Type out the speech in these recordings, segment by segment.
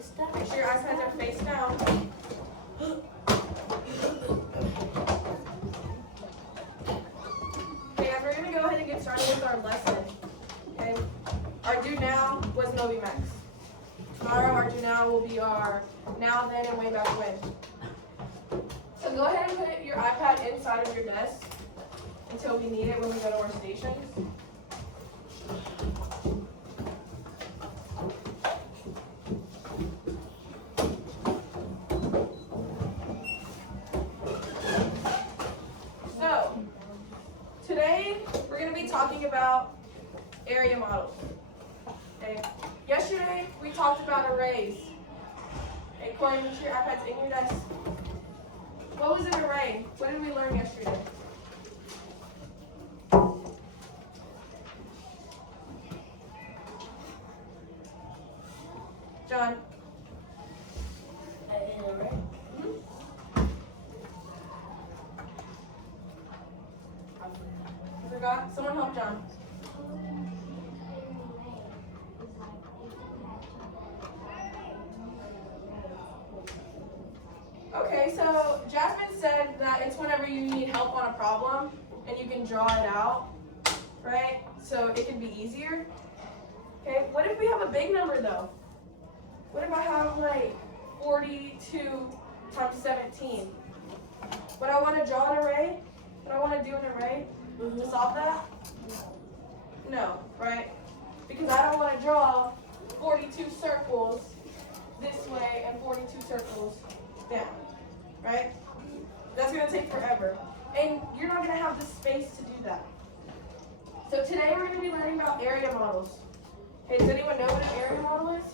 Make sure your iPads are face down. Okay, guys, we're going to go ahead and get started with our lesson. Okay, our do now was Mobymax. Tomorrow, our do now will be our now, then, and way back when. So go ahead and put your iPad inside of your desk until we need it when we go to our stations. So, today we're going to be talking about area models. Okay. Yesterday we talked about arrays. Okay, Corey, make sure your iPad's in your desk. What was an array? What did we learn yesterday? John? An array? You forgot? Someone help John. Okay, so Jasmine said that it's whenever you need help on a problem and you can draw it out, right? So it can be easier. Okay, what if we have a big number though? What if I have like 42 times 17? Would I want to draw an array? Would I want to do an array to solve that? No, right? Because I don't want to draw 42 circles this way and 42 circles down, right? That's going to take forever. And you're not going to have the space to do that. So today we're going to be learning about area models. Okay, does anyone know what an area model is?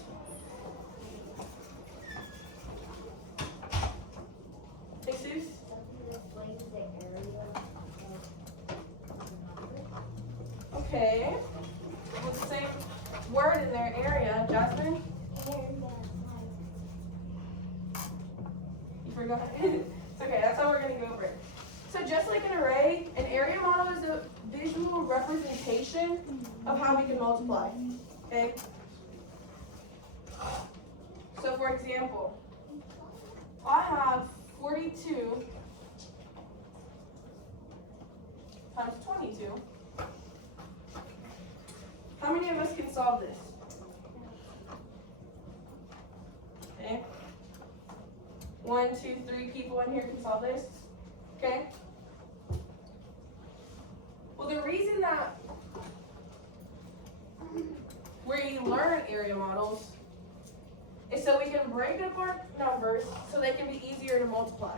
Jesus? Okay. What's the same word in there, area, Jasmine? You forgot? It's okay, that's how we're going to go over it. So just like an array, an area model is a visual representation of how we can multiply. Okay? So for example, I have 42 times 22. How many of us can solve this? Okay. 1, 2, 3 people in here can solve this. Okay. Well, the reason that we learn area models is so we can break up our numbers so they can be easier to multiply.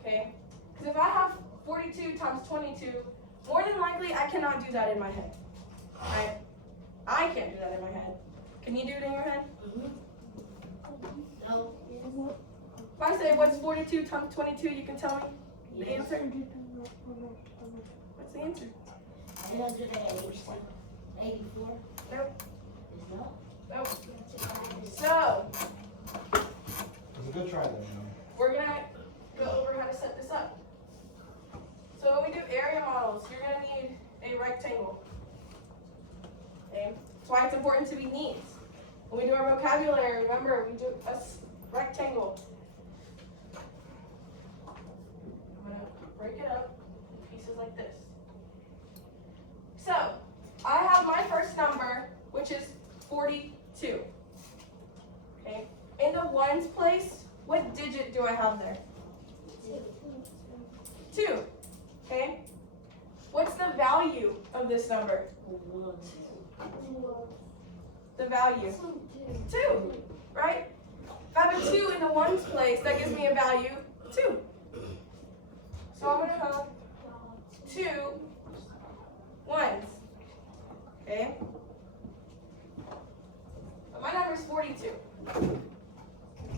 Okay? Because if I have 42 times 22, more than likely I cannot do that in my head. Right? I can't do that in my head. Can you do it in your head? No. If I say what's 42 times 22, you can tell me the answer? What's the answer? 184. Nope. No. Nope. So, It's a good try though. we're going to go over how to set this up. So when we do area models, you're going to need a rectangle. Okay? That's why it's important to be neat. When we do our vocabulary, remember, we do a rectangle. I'm going to break it up in pieces like this. So, I have my first number, which is 42. Okay? In the ones place, what digit do I have there? 2. Okay? What's the value of this number? The value? 2. Right? If I have a 2 in the ones place, that gives me a value 2. So I'm going to have 2 ones. Okay? But my number is 42.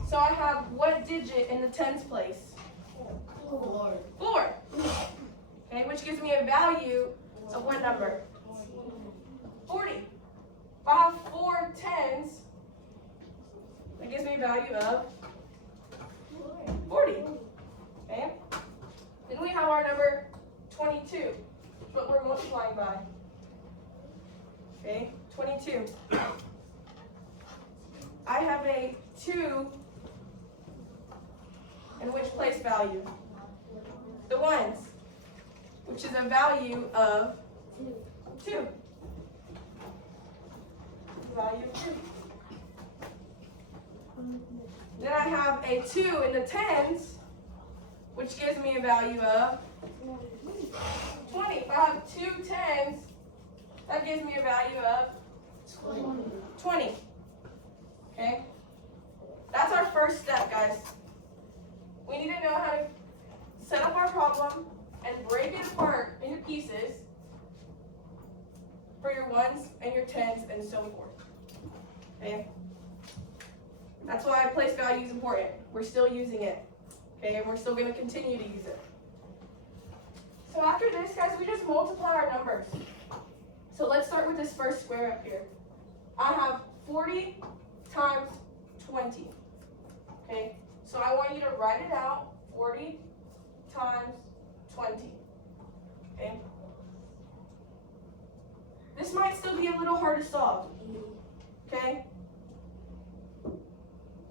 So I have what digit in the tens place? 4. 4. Okay, which gives me a value of what number? 40. If I have 4 tens, that gives me a value of 40. Okay? Then we have our number 22. That's what we're multiplying by. Okay, 22. I have a 2 in which place value? The ones, which is a value of 2. Value of 2. Then I have a 2 in the tens, which gives me a value of 20. If I have 2 tens, that gives me a value of 20. Okay? That's our first step, guys. We need to know how to set up our problem and break it apart into pieces for your ones and your tens and so forth. Okay? That's why place value is important. We're still using it. Okay, and we're still going to continue to use it. So after this, guys, we just multiply our numbers. So let's start with this first square up here. I have 40 times 20. Okay, so I want you to write it out. 40 times 20. Okay. This might still be a little hard to solve. Okay.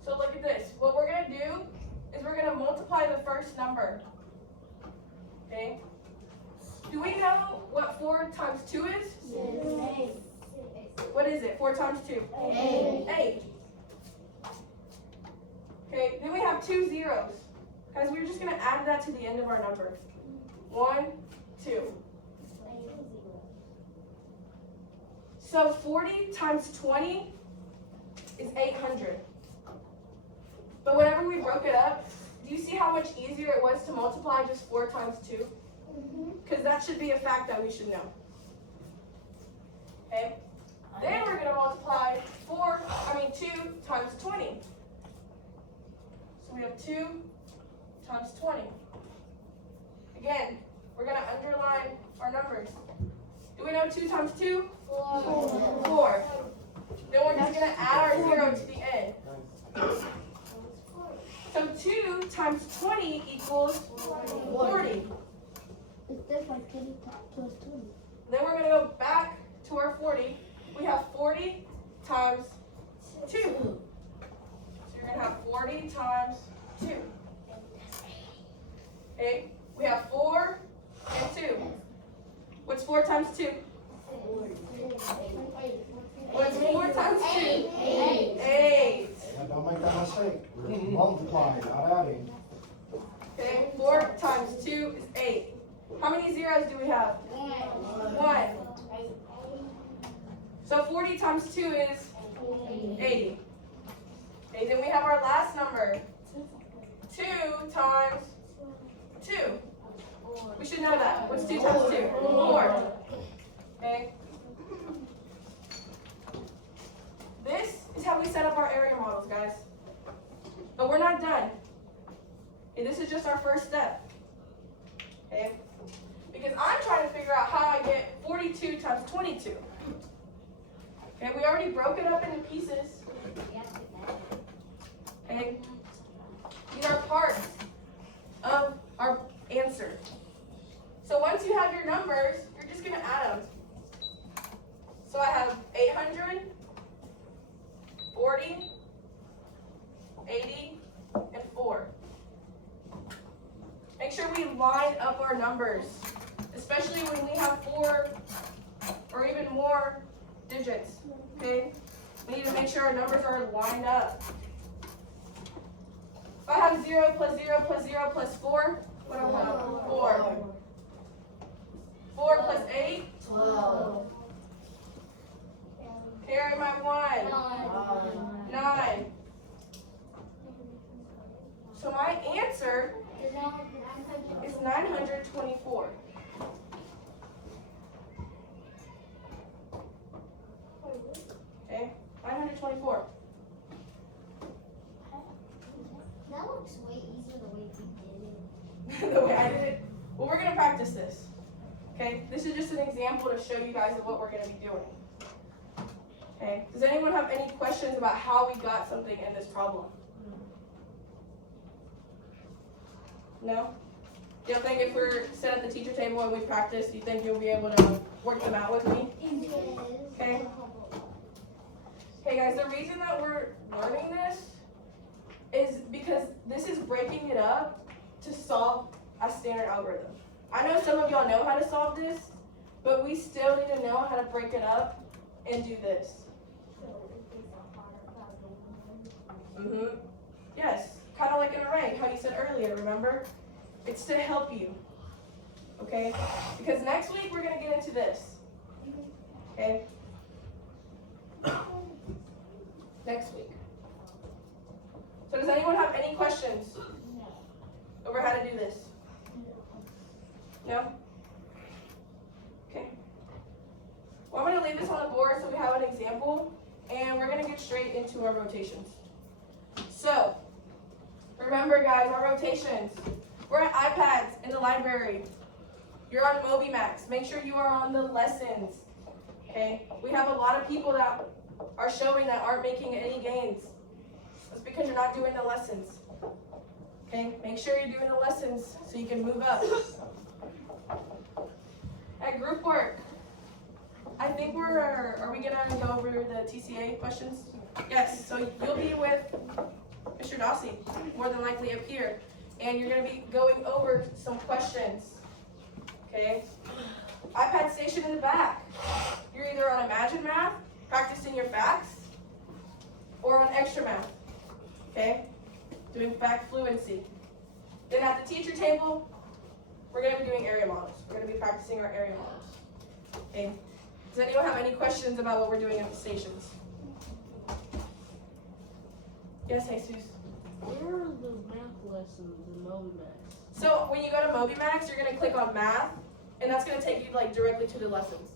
So look at this. What we're going to do is we're going to multiply the first number. Okay? Do we know what 4 times 2 is? 6. What is it? 4 times 2? 8. Okay, then we have 2 zeros. Guys, we're just going to add that to the end of our number. 1, 2. So 40 times 20 is 800. But whenever we broke it up, do you see how much easier it was to multiply just 4 times 2? Because that should be a fact that we should know. Okay? Then we're going to multiply 2 times 20. So we have 2 times 20. Again, we're going to underline our numbers. Do we know 2 times 2? 4. Then we're just going to add our 0 to the end. So 2 times 20 equals 40. It's different. Can you talk to us too? Then we're going to go back to our 40. We have 40 times 2. So you're going to have 40 times 2. Okay, we have 4 and 2. What's 4 times 2? What's 4 times 2? 8. Now, don't make that mistake. We're multiplying, not adding. Okay, 4 times 2 is 8. How many zeros do we have? 1. So 40 times 2 is 80. Okay, then we have our last number. 2 times 2. We should know that. What's 2 times 2? 4. Okay. This is how we set up our area models, guys. But we're not done. Okay, this is just our first step. Okay? Because I'm trying to figure out how I get 42 times 22. Okay, we already broke it up into pieces. Okay? These are parts of our answer. So once you have your numbers, you're just going to add them. So I have 800, 40, 80, and 4. Make sure we line up our numbers, especially when we have 4 or even more digits. Okay? We need to make sure our numbers are lined up. If I have 0 plus 0 plus 0 plus 4, what do I have? 4. 4 plus 8? 12. Carry my 1. 9. So my answer is 924. Okay, 924. That looks way easier the way we did it. The way I did it. Well, we're gonna practice this. Okay, this is just an example to show you guys of what we're gonna be doing. Okay, does anyone have any questions about how we got something in this problem? No? You don't think if we're set at the teacher table and we practice, do you think you'll be able to work them out with me? Okay. Hey guys, the reason that we're learning this is because this is breaking it up to solve a standard algorithm. I know some of y'all know how to solve this, but we still need to know how to break it up and do this. Yes, kind of like an array, how you said earlier, remember? It's to help you, okay? Because next week we're going to get into this, okay? Next week. So does anyone have any questions over how to do this? No? Okay. Well, I'm going to leave this on the board so we have an example, and we're going to get straight into our rotations. So, remember guys, our rotations. We're at iPads in the library. You're on MobiMax. Make sure you are on the lessons. Okay? We have a lot of people that are showing that aren't making any gains. That's because you're not doing the lessons. Okay? Make sure you're doing the lessons so you can move up. At group work, I think are we gonna go over the TCA questions? Yes, so you'll be with Mr. Dossie, more than likely up here, and you're gonna be going over some questions, okay? iPad station in the back. You're either on Imagine Math, practicing your facts, or on Extra Math, okay? Doing fact fluency. Then at the teacher table, we're gonna be doing area models. We're gonna be practicing our area models, okay? Does anyone have any questions about what we're doing at the stations? Yes, Jesus. Where are the math lessons in MobiMax? So when you go to MobiMax, you're gonna click on math, and that's gonna take you like directly to the lessons.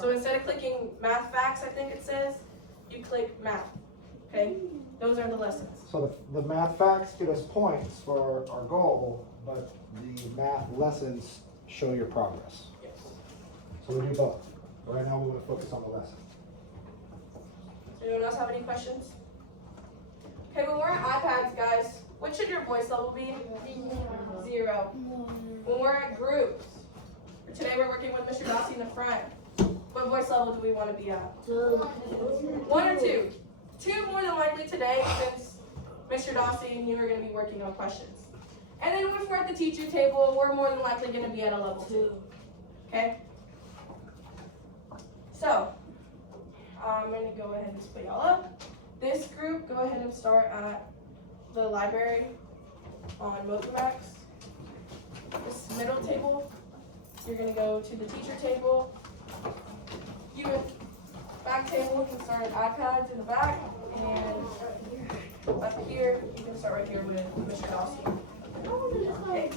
So instead of clicking math facts, I think it says, you click math. Okay, those are the lessons. So the math facts get us points for our goal, but the math lessons show your progress. Yes. So we do both. But right now we want to focus on the lesson. Anyone else have any questions? Okay, when we're at iPads, guys, what should your voice level be? 0. When we're at groups, today we're working with Mr. Dossie in the front. What voice level do we want to be at? 1 or 2? 2 more than likely today, since Mr. Dossie and you are going to be working on questions. And then if we're at the teacher table, we're more than likely going to be at a level 2. Okay? So, I'm going to go ahead and split y'all up. This group, go ahead and start at the library on MobiMax. This middle table, you're going to go to the teacher table. You with back table can start at iPads in the back, and up here, you can start right here with Mr. Dossie. Okay.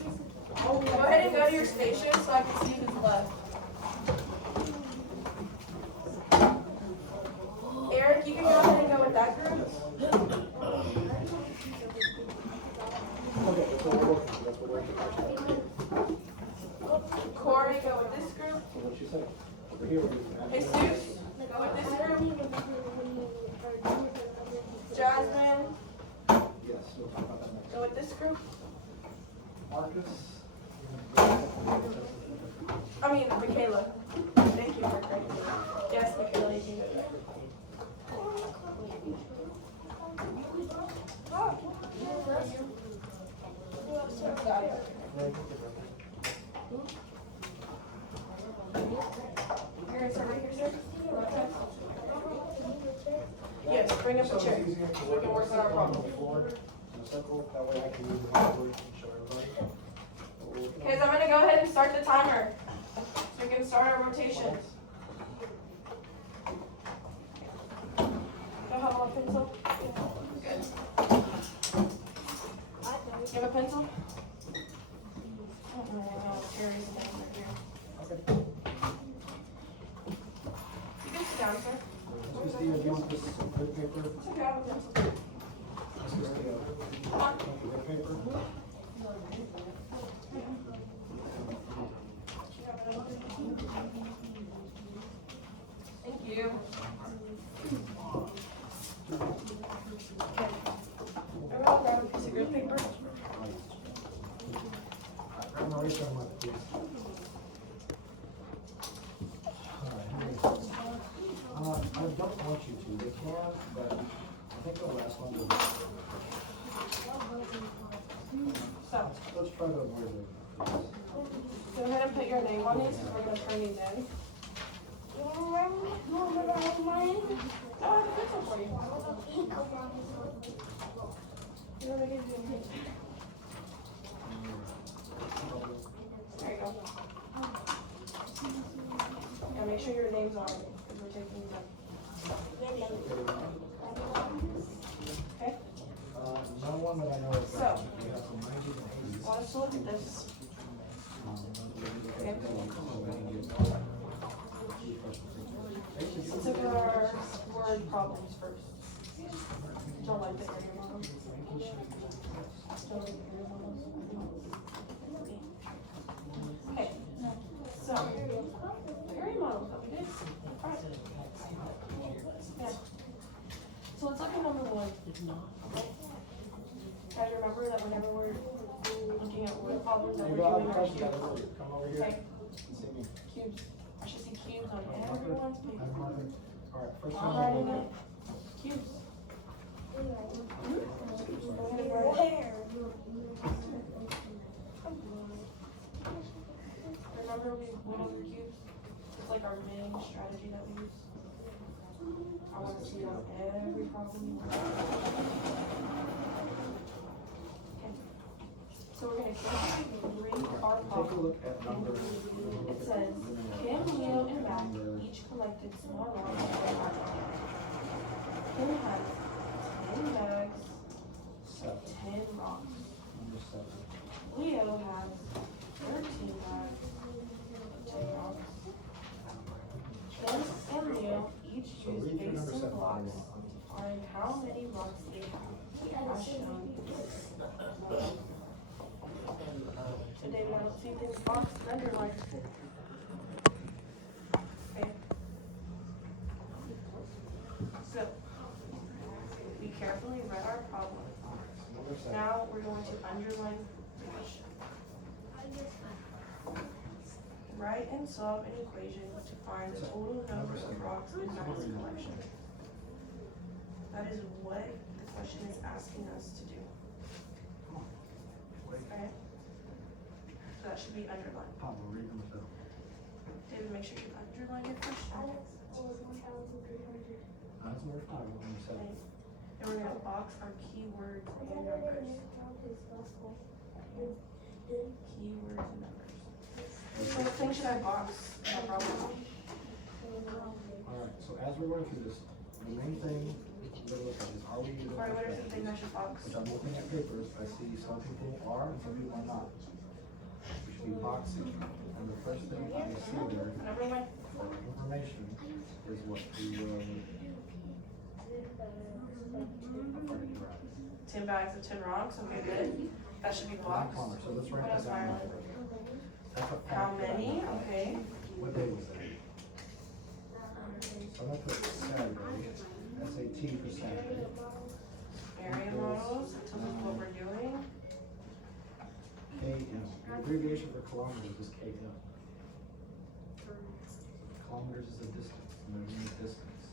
Go ahead and go to your station so I can see who's left. Eric, you can go ahead and go with that group. Okay, that's what we're working. That's what we're working. Corey, go with this group. So what you say? Over here we're using math. Jesus, go with this group. Jasmine, Yes, we'll talk about that next. go with this group. Marcus. I mean, Michaela. Thank you for correcting me. Yes, Michaela, you can go there. Got it. Here, sir, right here, sir. Yes, bring up the chair. Easier, 'cause We can work on our problem. the floor, in a circle, that way I can move the board and show everybody. what we're working on. Okay, so I'm gonna go ahead and start the timer. So we can start our rotations. Do you have a pencil? Good. You have a pencil? I don't really know if Carrie's down right here. Okay. You can sit down, sir. Christina, do you want this red paper? It's okay, I have a pencil. This is the, Come on. red paper. Thank you. Okay. Everyone grab a piece of grid paper. I'm gonna raise my mic, please. Alright, here we go. I don't want you to, they can, but I think the last one was. So, Let's try to avoid it. go ahead and put your name on these because we're going to turn these in. Oh, I have a pencil for you. You want me to give you a hint? There you go. Now make sure your name's on it because we're taking these up. Okay? No one that I know is. So. We have some 90s and 80s. I want us to look at this. Okay. Let's look at our word problems first. Don't like the area model. Don't like the area models. Okay. So, area models that we did. Alright. Yeah. So let's look at number one. Okay. Guys, remember that whenever we're looking at word problems that Hey, we're Bob, doing our question, cubes. come over here. Okay. See me. Cubes. I should see cubes on everyone's paper. I'm marking. All right, first I'm one. writing it. Cubes. Go ahead and write it. Remember we went over cubes? It's like our main strategy that we use. I want to see it on every problem you work on. Okay. So we're going to read our Take a problem. look at number. It says, Kim, Leo, and Mac each collected small rocks from their backpack. Kim has 10 bags of 10 rocks. Number 7. Leo has 13 bags of 10 rocks. Kim and Leo each So use read through number basic 7. blocks to find how many rocks they have, as shown. So David, I don't see this box underlined. Okay. So, we carefully read our problem. Number 7. Now we're going to underline the question. Write and solve an equation to find the total number of rocks in Mac's collection. That is what the question is asking us to do. Okay? So that should be underlined. Pablo, read number 7. David, make sure you underline your question. That's number 5. Number 7. Okay? And we're gonna box our keywords and numbers. Keywords and numbers. So what thing should I box? No problem. All right, so as we're going through this, the main thing we're going to look at is, are we using Alright, what are some strategies? things I should box? Which I'm looking at papers, I see some people are and some people are not. We should be boxing, and the first thing I see there Number one. for information is what the, I'm trying to do right. 10 bags of 10 rocks, okay, good. That should be boxed. Nine-pointer, so let's What write else, that down. Marilyn? That's what How fact that I many, know. okay. What day was that? So I'm gonna put Saturday, SAT for Saturday. Area models, that tells us what we're doing. KM, the abbreviation for kilometers is KM. Kilometers is a distance, measuring the distance.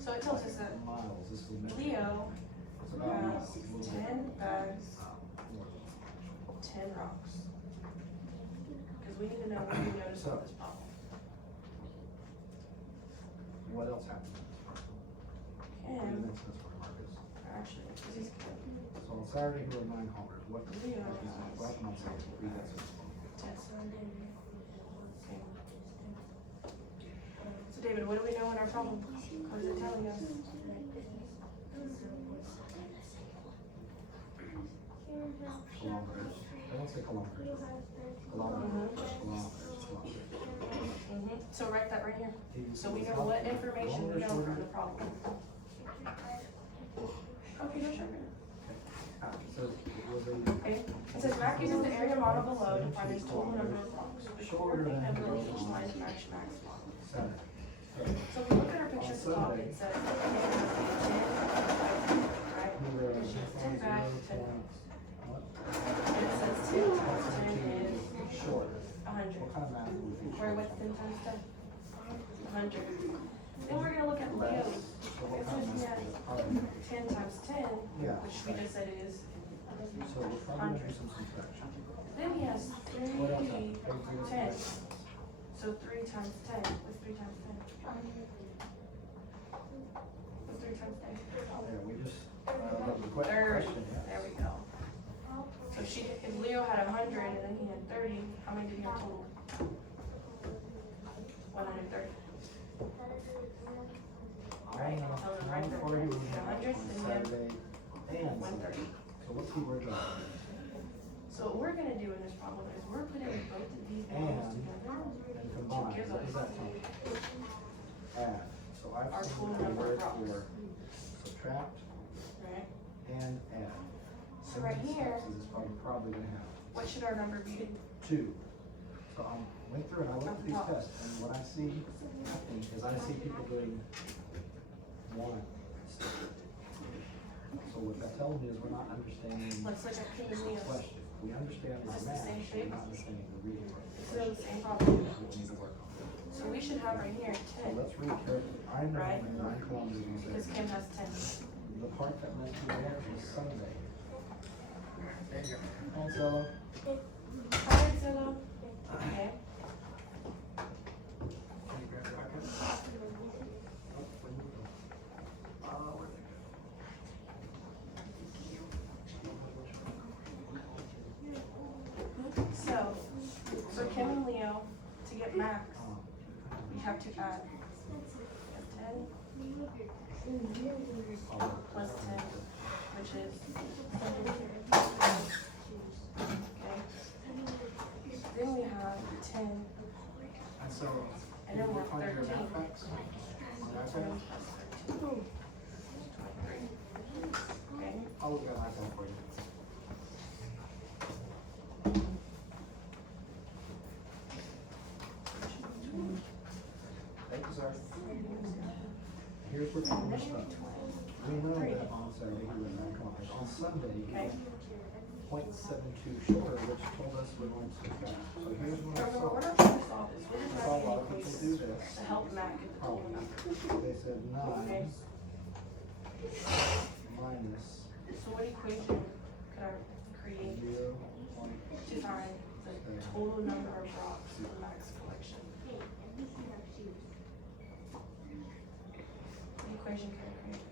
So it tells us that Miles, this is measuring. Leo It's about miles. has a little bit 10 bags, more. 10 rocks. Because we need to know what we noticed on this problem. What else happened? Kim, That's where Marcus. actually, this is Kim. So on Saturday, here are 9 kilometers. What? Leo What can I say? Read that sentence. Okay. So David, what do we know in our problem? What is it telling us? Kilometers. I don't say kilometers. Kilometers. Kilometers. So write that right here. Kilometers. So we know what information we know from the problem. Okay, no sugar. So it was a Okay, it says Mac uses the area model below to find his total number of rocks. Before he and Billy each line to match Mac's model. Saturday. So if we look at our picture at the top, it says, right? Because she has 10 bags, 10 rocks. What? And it says 10 times 10 is Short. 100. What kind of math would be? Or what's 10 times 10? 100. Then we're gonna look at less. Leo. So what It kind of says math he is probably, 10 times 10, yeah. which we just said is. So we're probably gonna do some subtraction. Then he has What else? 3, Big zeros, 10. big ones. So 3 times 10. What's 3 times 10? What's 3 times 10? Yeah, we just, the question, 30. yeah. There we go. So if Leo had 100 and then he had 30, how many did he have total? 130. Right, I tell them know, right there. before he was Yeah, on 100, then you have Saturday and 130. Sunday. So let's see where it goes. So what we're gonna do in this problem is we're putting both of these And- numbers together. And combine, gives what does us that tell me? Add, so I've our seen total the number word of rocks. for subtract Right? and add. So right How many here- steps is this probably gonna have? What should our number be? 2. So I went through and I looked At at the these top. tests, and what I see happening is I see people doing 1. So what that tells me is we're not understanding Let's look at Kim and the Leo's. question. We understand the Is this the math, same but shape? we're not understanding the reading. It's still the same problem. That's what we need to work on. So we should have right here So 10, let's read carefully. I know Right. that 9 kilometers is gonna because say, Kim has 10. the part that must be there is Sunday. And so, Hi, Zillow. Okay. can you grab your bucket? Oh, where'd you go? Where'd they go? So, for Kim and Leo, to get max, Oh, we have to add 10 oh, plus 10, which is 72. Okay. Then we have 10, And so, and then can we you have find your 13. math facts? On that 10 page? plus 13. 23. Okay. I'll look at my phone for you. Thank you, sir. Here's where people messed up. We know that on Saturday he was 9 kilometers. On Sunday, he Okay. was 0.72 shorter, which told us we're going to subtract. So here's what I Remember, we're saw. not trying to solve this. We're I just saw a writing lot of people do equations this. to help Matt get the total Problem. number. They said 9 minus So what equation could I create 0. to find the total number of rocks in Mac's collection? What equation could I create?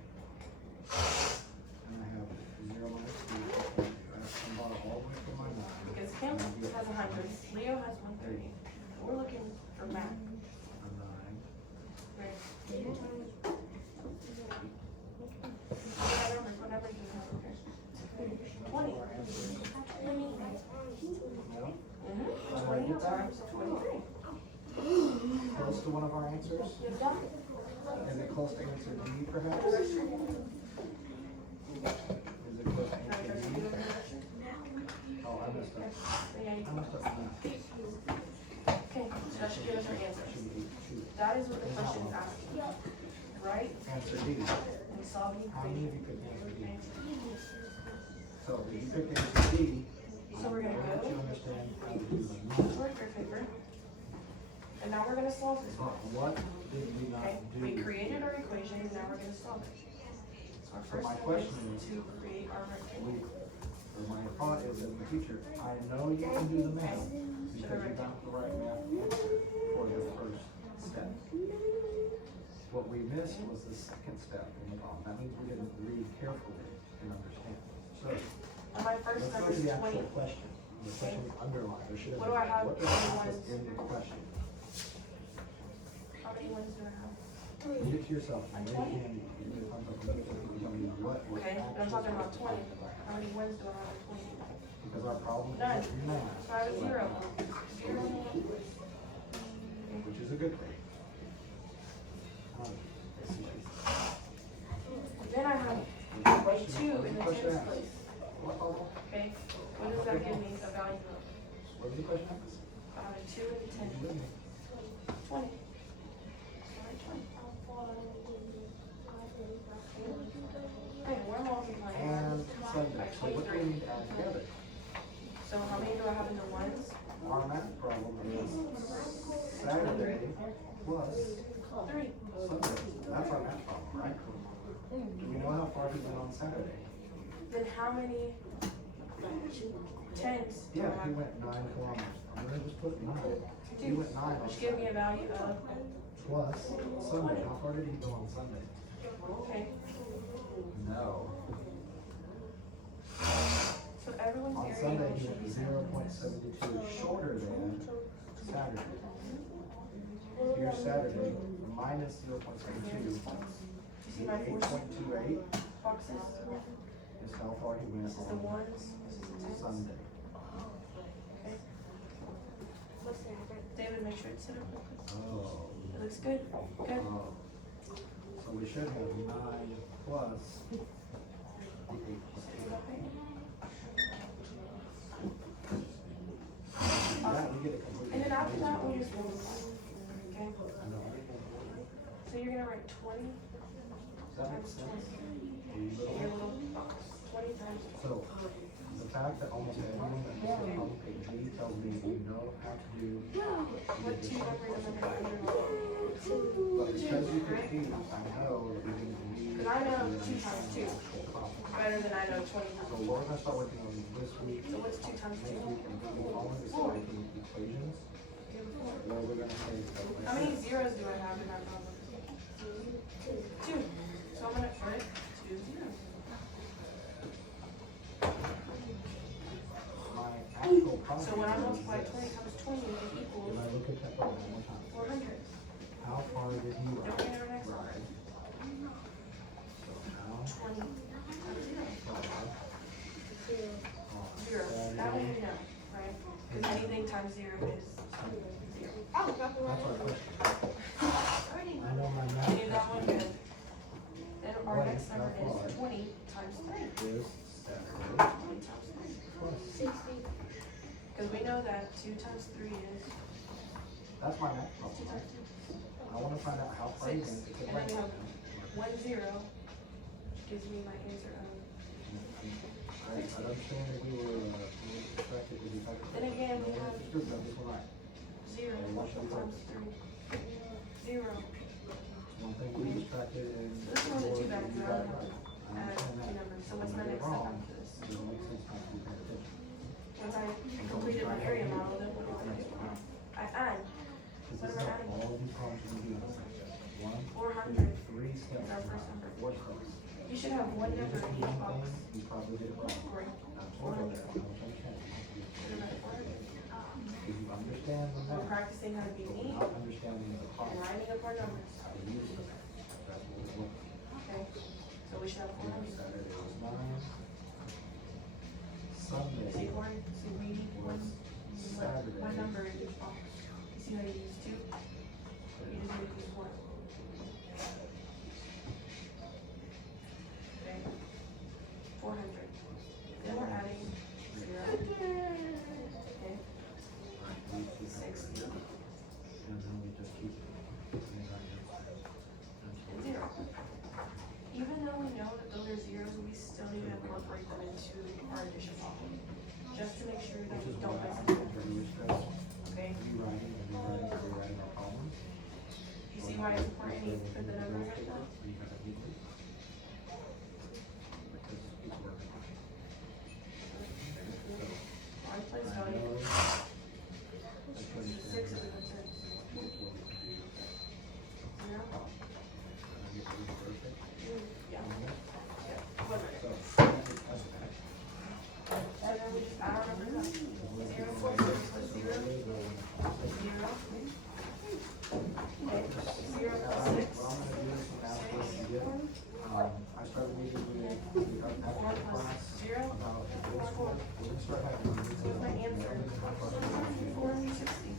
And I have 0 minus 2. That's combined all the way from my 9. Because Kim has 100, Leo has 130. We're looking for Mac. A 9. Right? What number do you have here? 20. No? Mm-hmm. 20 times 23. Close to one of our answers? You've done it. Is it close to answer D perhaps? Is it close to answer D? Oh, I messed up. Yeah, you I messed up math. Okay, so that should give us our answer. Should be 2. That is what the question is asking. Right? Answer D. And solve the How many of equation. you picked answer D? So if you picked answer D, So we're gonna why don't you go understand how to do the math? to our grid paper. And now we're gonna solve this one. What did we not Okay, do? we created our equation and now we're gonna solve it. So our So first my step question is is, to create our rectangle. or my thought is as a teacher, I know you can do the math because you got the right math answer for the first step. What we missed was the second step in the problem. That means we didn't read carefully and understand. So, And my first let's step go to is the 20. actual question. The question is underlined. There should have What do I have? What does it ask 21s? us in the question? How many ones do I have? Read it to yourself. On Raise 20? your hand. You can find something that will tell you what was Okay, but I'm talking about 20. actually How many ones do I have in 20? Because our problem None. is math. So I have 0. 0. Which is a good thing. Then I have a 2 in the tens place. Okay, what does that give me a value of? What was the question asked? I have a 2 in the tens. 20. Alright, 20. Okay, we're multiplying. And Sunday. By So what do we need to add together? So how many do I have in the ones? Our math problem is Saturday plus 3. Sunday, that's our math problem, right? Do we know how far he went on Saturday? Then how many tens do Yeah, I he have? went 9 kilometers. I'm gonna just put 9. He went 9 on Just give me a Saturday. value of, Plus Sunday, how far did he go on Sunday? okay. No. So everyone's On area Sunday, he should be went 0.72 shorter than Saturday. Here's Saturday, minus 0.72 You see my four 8.28 boxes? is how far he went This is the on ones, this is the tens. Sunday. Okay. David, make sure it's set up real quick. Oh. It looks good. Good. Oh. So we should have 9 plus the 8. Yeah, we get it completely. And then after that, we'll just roll. Okay. I know. So you're gonna write 20 Does that make times sense? 20. Your little box. 20 times 20. So, the fact that almost everyone that looks at public page B tells me you know how to do What two addition. numbers am I gonna underline? But because you can see, I know that we can use. Because I know 2 times 2 better than I know 20 So times. we're gonna start working on this week, So what's 2 times next 2? week, and the following is writing equations. Where we're gonna say. How many zeros do I have in that problem? 2. So I'm gonna put 2 zeros. My actual problem. So when I is multiply this. 20 times 20, it equals If I look at that problem one more time, 400. how far did he Don't ride? forget our next one. Right. So now, 20 times 0. on 0. That way you know, right? Because anything times 0 is 0. That's our question. I know my math. Can you that one good? Then our What next is number that for? is 20 times 3. Is Saturday 20 times 3. plus. Because we know that 2 times 3 is That's my math 2 problem. times 2. I wanna find out how far he 6. went to get And then you right. have 1 0, which gives me my answer of. I understand that we were distracted because we talked about. Then again, we have It's good, though, this one right. 0 times 3. 0. One thing we distracted and. So this one's a 2 back, You so I got it don't right. I add understand 2 that. numbers. So what's When my you're next step wrong, after this? it doesn't make sense not to be paying attention. Once I completed my area model, then what do I do? I add. Because What this am I is adding? all these problems we do in this section. 1, 400 3 steps, is our first number. 4 steps. You should have one number in each One box. thing, you probably did it wrong. Great. I'm told you that, I don't understand. Should have been 400. If you understand the We're math, practicing how to be but neat without understanding the and problem, lining up our numbers. how to use it, that's what we're looking at. Okay? So we should have 400. Saturday was 9. See, Sunday we need one number in each box. You see how you use 2? You just need to use 1. Okay? 400. Then we're adding 0. Okay? 60. and then we just keep. And 0. Even though we know that those are zeros, we still need to incorporate them into our addition problem. Just to make sure that Which we is don't why miss I it. think that we stress Okay? rewriting our problems. You see why it's important to put the numbers like that? You gotta need it. Because it's working. Our place I value. know. 6 is a good sense. 0? Yeah. Yeah. 1 minute. And then we just add our numbers up. 0 plus 6 plus 0. 0. Okay. 0 plus 6. What I'm gonna do is from after this again, I started meeting with our 4 after plus class 0. about the middle school. We're gonna start having meetings. What's my answer? 460.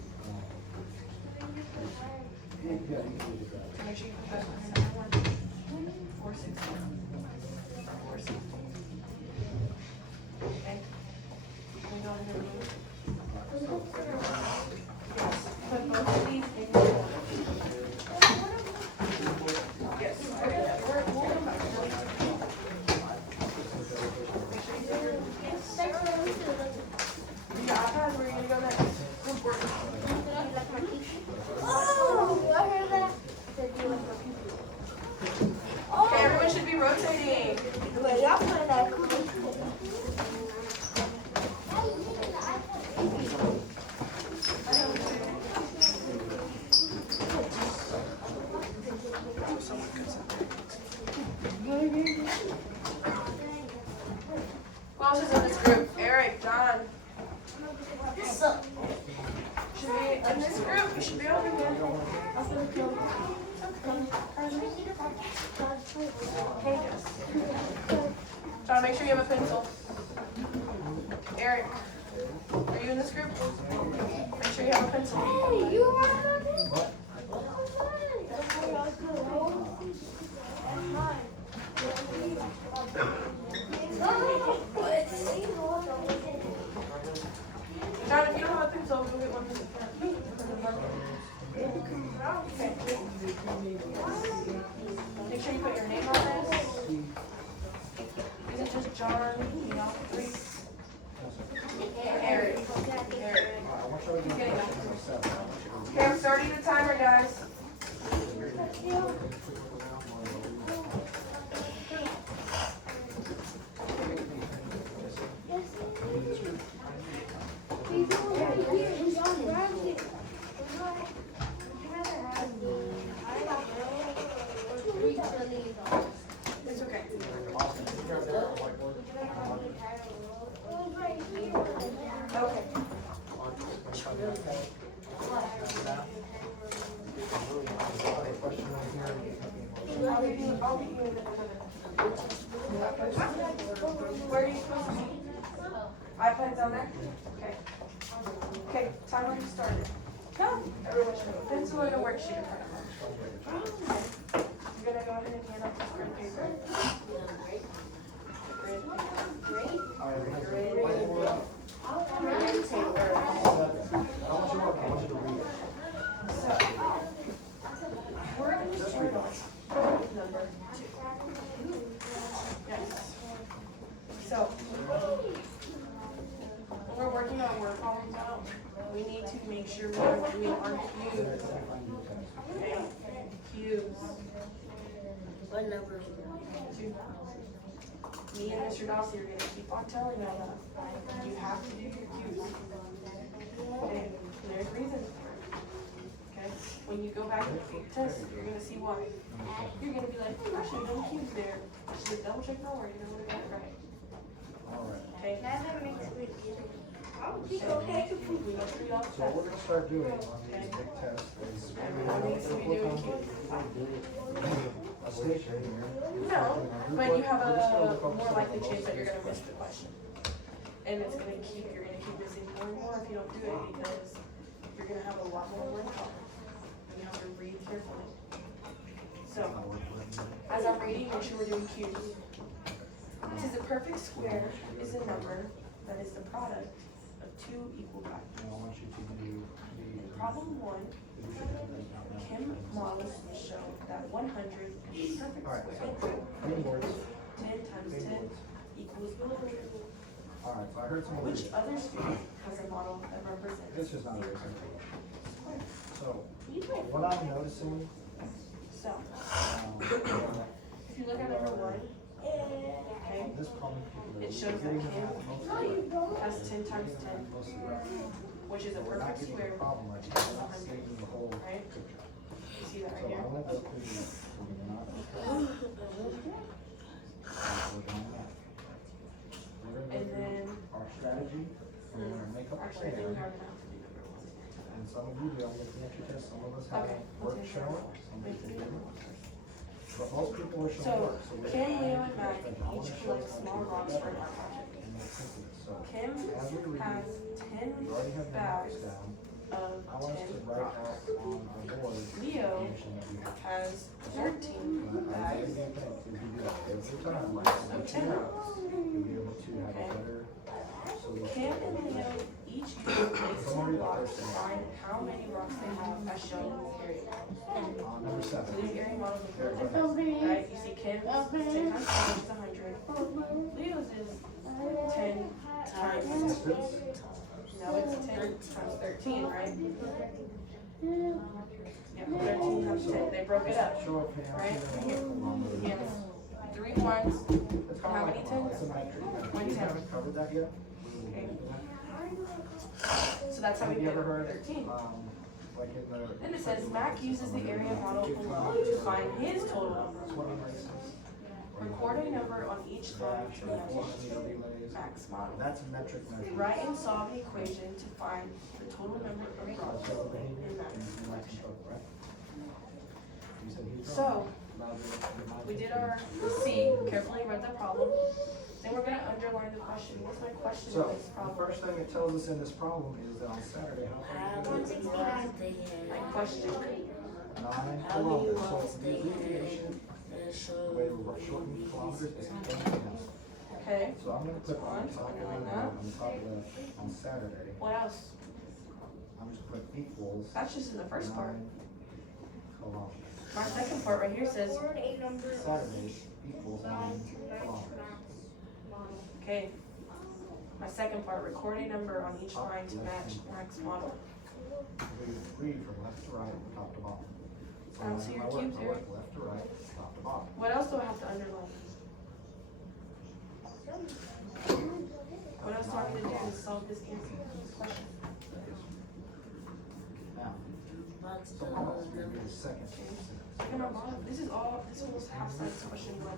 Yeah, you can do that. So make sure you put that on your number 1. 460. 460. Okay. Can we go ahead and move? Yes. Put both of these in your order. Yes. Okay. We'll come back. Make sure you do your. You got iPad, where are you gonna go next? Oh, I heard that. The Who else is in this group? Eric, John. So, Should be in this group. You should be over here. John, make sure you have a pencil. Eric, are you in this group? Make sure you have a pencil. hey, you are John, if you don't have a pencil, go get one. Okay. Make sure you put your name on this. Is it just John, you know, three? Eric. Eric. I want you to He's getting that. number 7. I want you to Okay, I'm starting the timer, guys. It's okay. Okay. I'll get you Where are you supposed to be? iPad's on there? Okay. Okay, timer started. Go. Everyone should have a pencil and a worksheet in front of them. You're gonna go ahead and hand out this grid paper. So, we're gonna start with number 2. Yes. So, when we're working on word problems out, we need to make sure we're doing our cues. Okay? Cues. What number? 2. Me and Mr. Dawson are gonna keep on telling you that. You have to do your cues. And there's reasons for it. Okay? When you go back and take the test, you're gonna see why. You're gonna be like, I should have done cues there. I should have double checked my word, you know, would have got it right. Okay? We go through all the So what we're tests. gonna start doing on these big tests is Everyone needs to be doing cues. a station here. No, but you have a more likely chance that you're gonna miss the question. And it's gonna keep, you're gonna keep missing more and more if you don't do it because you're gonna have a lot more word problems. And you have to read carefully. So, as I'm reading, make sure we're doing cues. It says a perfect square is a number that is the product of 2 equal values. And I want you to do the. Problem 1, Kim models show that 100 is a perfect Alright, square. so, green words. 10 times 10 equals 100. Alright, so I heard some of Which these. other student has a model that represents? This is not very simple. square? So, what I'm noticing, So, um, if you look at number 1, okay, this problem. it shows that Kim has 10 times 10, which is a We're not perfect getting square, the problem right which now. is We're not 100. stating the whole Right? picture. You see that So right here? I went up to the, so we're not. And then Our strategy, we're gonna make up our actually, I think we plan. are gonna have to do number 1. And some of you do, I'm looking at your test, some of us have Okay, work let's do shown, number 1. some Wait, people do number didn't. 1 first. But most people are showing So, work, so we're. Kim, Leo, and Matt I wanna each show collect how small to rocks do for an that art project. and make sense of it. So, Kim as we read, has 10 you already have the marks bags down, of I want us to 10 write rocks. out on our board. Leo information that we have. has 13 But I bags think if you do that every time, of 10 rocks. you'll be able to have a Okay. better solution. Kim and Leo each place some rocks and find how many rocks they have as shown in this area. Number So 7. these area models are different, right? You see Kim's 10 times 10 is 100. Leo's is 10 times, Distance. no, it's 10 times 13, right? Yeah, 13 times 10, they broke it up. Show up here. Right? Yeah. Yes. 3 ones, It's kind How of many like, tens? it's a metric. One We ten. haven't covered that yet. Okay. that's how we Have you get ever heard, 13. like in the. Then it says Mac uses the area model below to find his total number. 20 races. Record a number on each line to Dash, or match 400 relays. Mac's model. That's a metric measure. Write and solve an equation to find the total number of drops So behavior in and Mac's you like collection. control, right? You said he's So, wrong. Allowed you to remind We him did to- our C, carefully read the problem. Then we're gonna underline the question. What's my question So, in this the problem? first thing it tells us in this problem is that on Saturday, how far did you go? 169. My question. 9 kilometers. So the abbreviation, the way we're shortening kilometers is KM. Okay. So I'm gonna put on So top of underline the, that. on top left, on Saturday, What else? I'm just put equals That's just in the first part. 9 kilometers. My second part right here says, Record a number on Saturday each equals 9 line to match kilometers. Mac's model. okay. My second part, record a number on each line to match Mac's model. We read from left to right, top to bottom. So I don't see your I work- cubes I here. work left to right, top to bottom. What else do I have to underline? What else do I need to do to solve this answer, this question? Now, someone else will be the second. Look at my bottom. This is almost half science question one.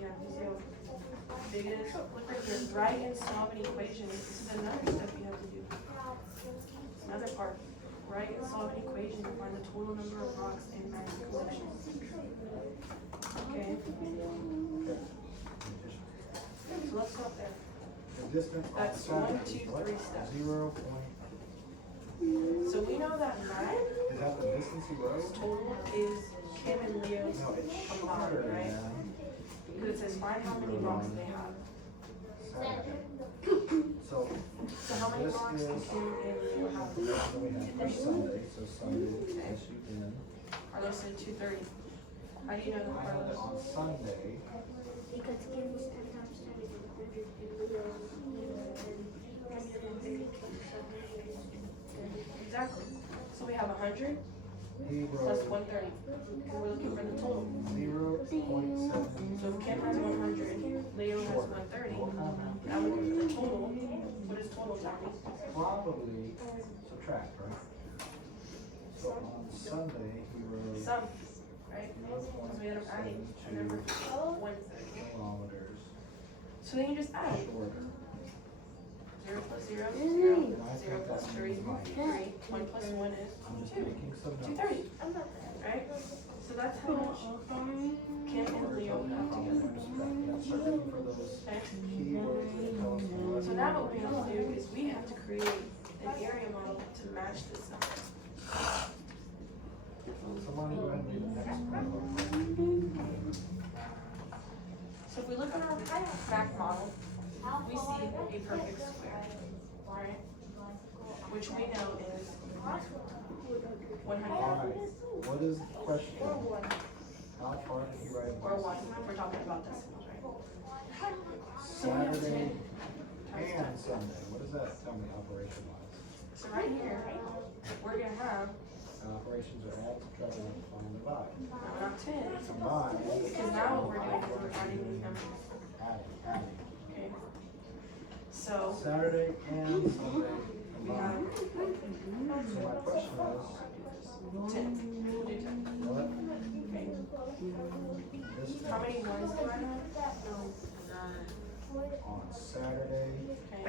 Yeah, you see how big it is? Look right here, write and solve an equation. This is another step you have to do. Another part, write and solve an equation to find the total number of rocks in Mac's collection. Okay, Okay. so let's stop there. The distance on That's Saturday 1, 2, is what? 3 steps. 0 point, So we know that Mac is that the distance he rode? total is Kim and Leo's No, it's combined, shorter right? than Because it says find how many rocks they have. Saturday. So, So how many this rocks do is, Kim and Leo have? so we have for Sunday, so Sunday, S-U-N. Carlos said 230. How do you know that I have it Carlos? on Sunday, Because Kim was 10 times 10 is 100 and Leo is 132. Exactly. So we have 100 he plus rode 130. And we're looking for the total. 0.7. So if Kim has 100, Leo has 130. That would be the total. What is total, Tommy? Probably subtract, right? So on Sunday, he rode Sum, right? Because we had them adding. Remember? 130. kilometers So then you just add. shorter. 0 plus 0 is 0. 0 plus 3 is 3. 1 plus 1 is I'm just 2. making some notes. 230. Right? So that's how much Kim and Leo have together. Yeah, start looking for those Okay? keywords that tell us what. So now what we have to do is we have to create an area model to match this number. Somebody go ahead and do the next one. So if we look at our Mac model, we see a perfect square, right? Which we know is 100 Alright, what is the question? How far did he ride? or 1 if we're talking about decimals, right? Saturday and Sunday, what does that tell me operation wise? So right here, we're gonna have, Operations are add, subtract, multiply, and divide. no, not 10, Combine, because now what we're doing is we're adding these numbers, adding. okay? So Saturday and Sunday we have combined. So my question is, 10. We'll do 10. what, Okay. this How many ones do I have? on Saturday Okay.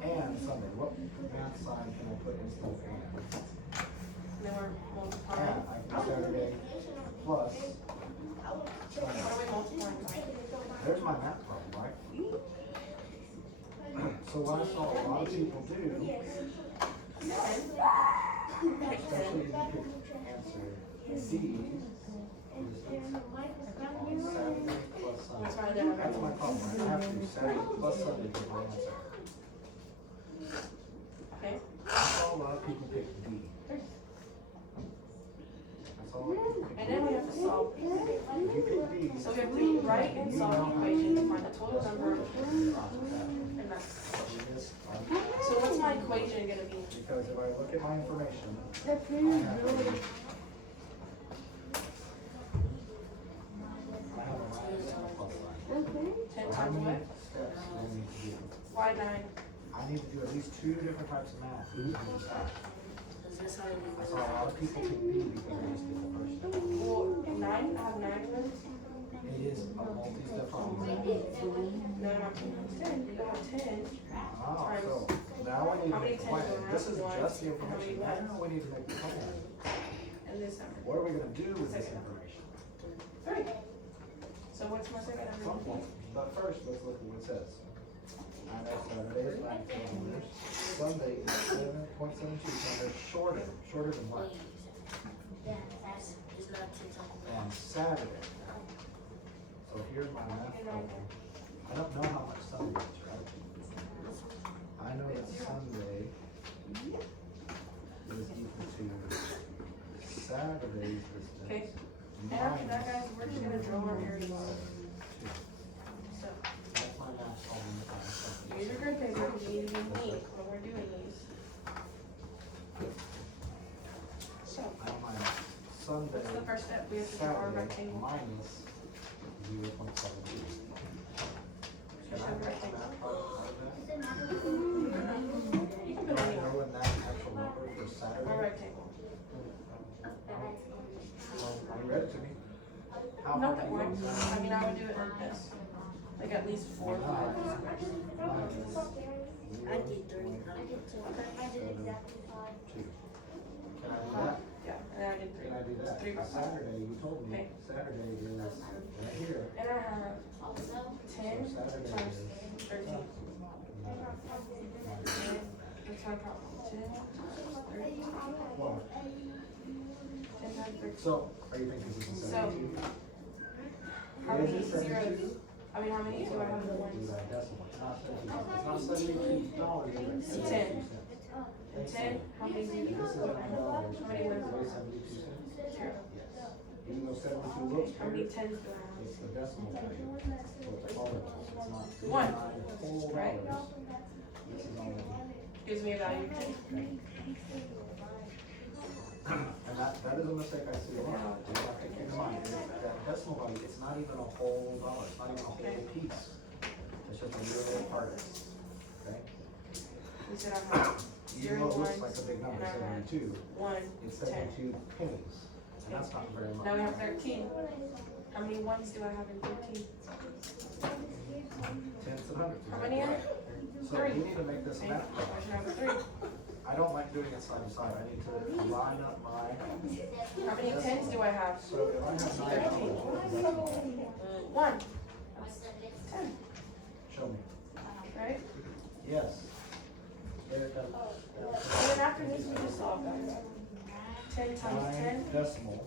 and Sunday, what math sign can I put instead of and? And then we're multiplying. And I put Saturday plus What are we multiplying by? there's my math problem, right? So what I saw a lot of people do, especially if you could answer D, is on Saturday plus Sunday. That's why I didn't have That's my problem, right? I have to do Saturday plus Sunday for my answer. Okay. I saw a lot of people pick D. That's all I pick. And then we have to solve. If you pick D, So we have to write and solve the equation to find the total number of and that's. you missed on. So what's my equation gonna be? Because if I look at my information, I have to, I have a minus and a plus sign. 10 So how times many what? steps do I need to do? Why 9? I need to do at least two different types of math. You can just ask. Is this how you I saw a lot of people pick B because they just did the first step. Well, I have 9 rooms. It is a multi-step problem. No, I'm not 10. You have 10. Ah, so now we need How to many make the tens plan. do I have? This is One. just the How information. many Now we need to make the plan. And this number. What are we gonna do with this information? 3. So what's my second number? Something. But first, let's look at what it says. I know Saturday is 9 kilometers. Sunday is 7.72 kilometers shorter than what? It's not 10 something. And Saturday. So here's my math problem. I don't know how much Sunday is, right? I know that Sunday is equal to Saturday's distance. Okay. And after that, guys, we're just gonna draw our areas. So, That's my math problem. use your grid paper because you need to be neat when we're doing these. So, I know my Sunday, what's the first step? We have to draw our Saturday rectangle. minus 0.72. Can I make the math part of that? You can Do put I anywhere. know in that actual number for Or Saturday? rectangle. Well, you read it to me. How Not far that do you one. go? I mean, I would do it like this. Like at least 4 or 5. I did 3. I did 2. I did exactly 5. Can I do that? Yeah, and then I did 3. Can I do that? 3 by 5. Saturday, you told me, Okay. Saturday is right here. And I have Also, 10 So Saturday times is 13. nine. That's my problem. 10 times 13. Well, 10 times 13. so, are you thinking this is So, 72? How Is many it 72? zeros? I mean, how many do I have in the Do ones? that decimal. It's not 72. It's not $72. It's 10. 72 cents. And 10, how many zeros This is do I have? $9. How many ones do I have? 72 cents? Zero. Yes. Even though 72 looks How many bigger, 10s do I have? it's the decimal value. So it's all of it. It's not One. $9 whole Right. dollars. This is only, Gives me a value of 10. and that is a mistake I see a lot. You have to keep in mind, that decimal value, it's not even a whole dollar, it's not even a whole piece. It's just a little part, okay? We said I have Even 0 though it looks ones, like a big number, and I have 72, 1, it's 10. 72 pennies, and that's not very much. Now we have 13. How many ones do I have in 13? Tens and hundreds. How many are? So we need to make this Okay, math I problem. should have 3. I don't like doing it side by side, I need to line up my, How many 10s do I have? so if I have 9 decimal, 1. 10, show me. right? Yes. There, that, And then after this, we just solve that. 10 times 10, 9 decimal,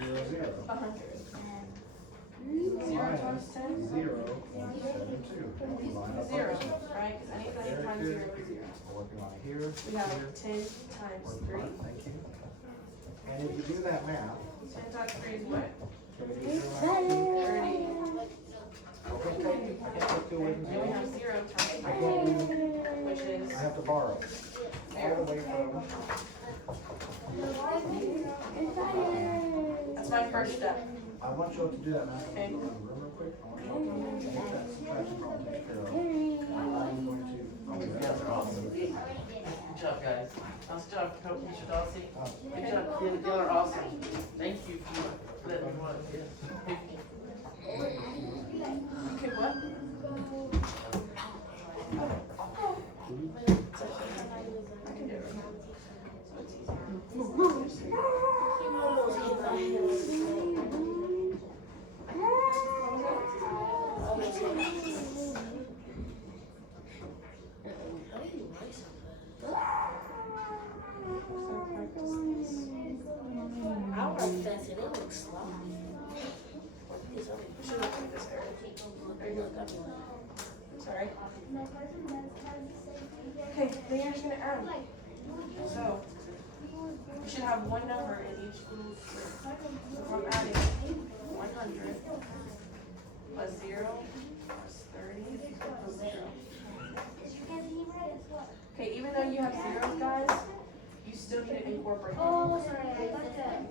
0, 100. 0 times 10, 0, 172. Line up 0, opposite. right? Because anything Very times good. 0 is 0. We're working on it here, We have here, 10 times working 3. on it, thank you. And if you do that math, 10 times 3 is what? can we do 0 times 30. 2? Okay, I can take 2 away from Then we 0. have 0 times I 3, can't do, which is I have to borrow. All the way from, that's my first step. I want you all to do that math. Okay. I'm going to room real quick. I want you all to get that subtraction problem taken care of. I'm going to, You guys are awesome. Good job, guys. Nice job, Coach Mr. Dawson. Good job. You are awesome. Thank you for letting me run. Yes. Okay, what? I can do it. So it's easier. I like that, and it looks sloppy. It's only We should look at this area. There you go. Sorry. Okay, then you're just gonna add. So, we should have one number in each group. So if I'm adding 100 plus 0 plus 30 plus 0. Okay, even though you have zeros, guys, you still need to incorporate them. Oh, sorry, I got that.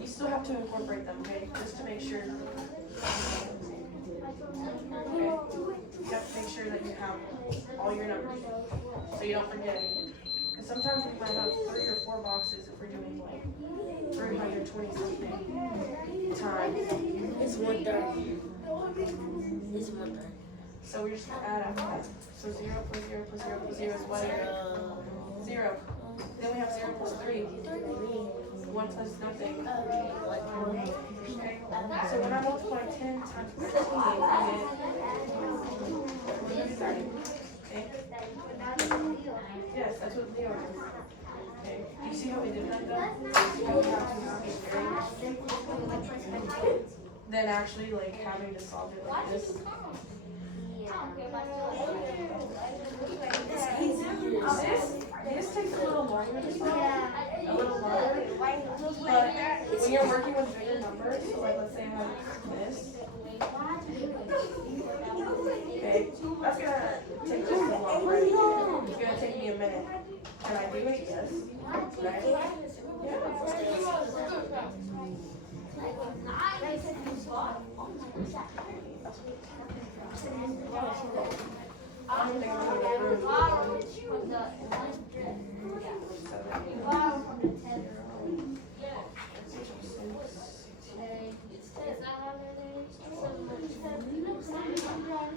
You still have to incorporate them, okay? Just to make sure. Okay. You have to make sure that you have all your numbers, so you don't forget anything. Because sometimes we might have 3 or 4 boxes if we're doing like 320 something times. It's 130. It's 130. So we're just gonna add after that. So 0 plus 0 plus 0 plus 0 is what? 0. Then we have 0 plus 3. 1 plus nothing. Okay. So when I multiply 10 times 13, I get 30. Okay. Yes, that's what Leo is. Okay. Do you see how we did that though? See how we have to have this variance? Then actually like having to solve it like this. This takes a little longer to solve. A little longer. But when you're working with bigger numbers, so like let's say I have this. Okay, that's gonna take just a long right? It's gonna take me a minute. Can I do it? Yes. Right? I'm gonna go to the room.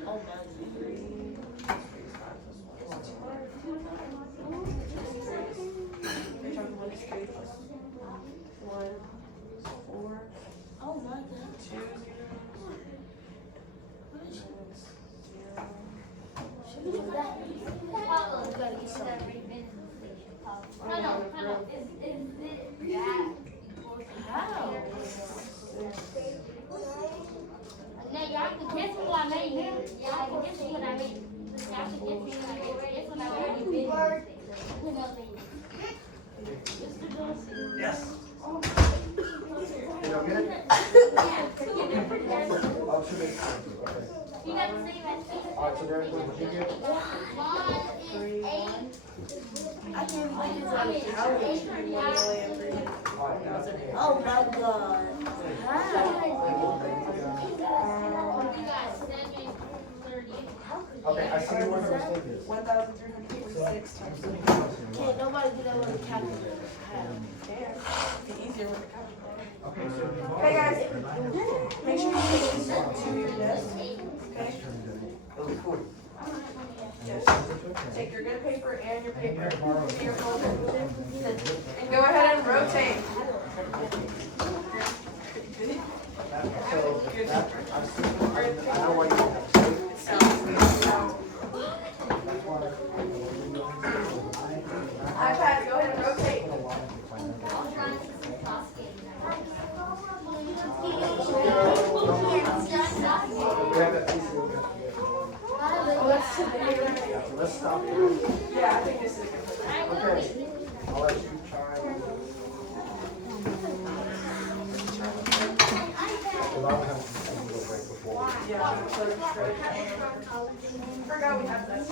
Oh my. You're talking 1 is 3 plus 1, 4, Oh my God. 2, 0. Yes. Did y'all get it? Oh, 2 minutes. Okay. Alright, so there's what you get? 3, 1. I can't believe it's on the couch. 3, 1 million, 3. Alright, now it's okay. Oh my God. Okay, I see where the mistake is. 1,346 times 3. Can't nobody do that with a calculator. It'd be easier with the calculator. Okay, so. Hey guys, make sure you take this to your desk. Okay? Yes. Take your good paper and your paper to your folder. And go ahead and rotate. So, that, I know why you have to iPad, go ahead and rotate. We have that piece of it. Oh, that's too big. Yeah, so let's stop here. Yeah, I think this is good. Okay, I'll let you try. Because I don't have to go break before. Yeah, forgot we have that.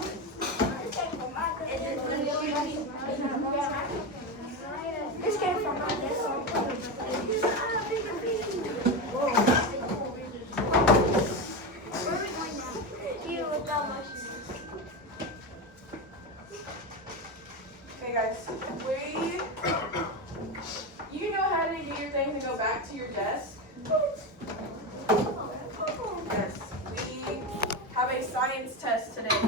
This came from my desk. Okay guys, you know how to do your thing to go back to your desk? Yes, we have a science test today.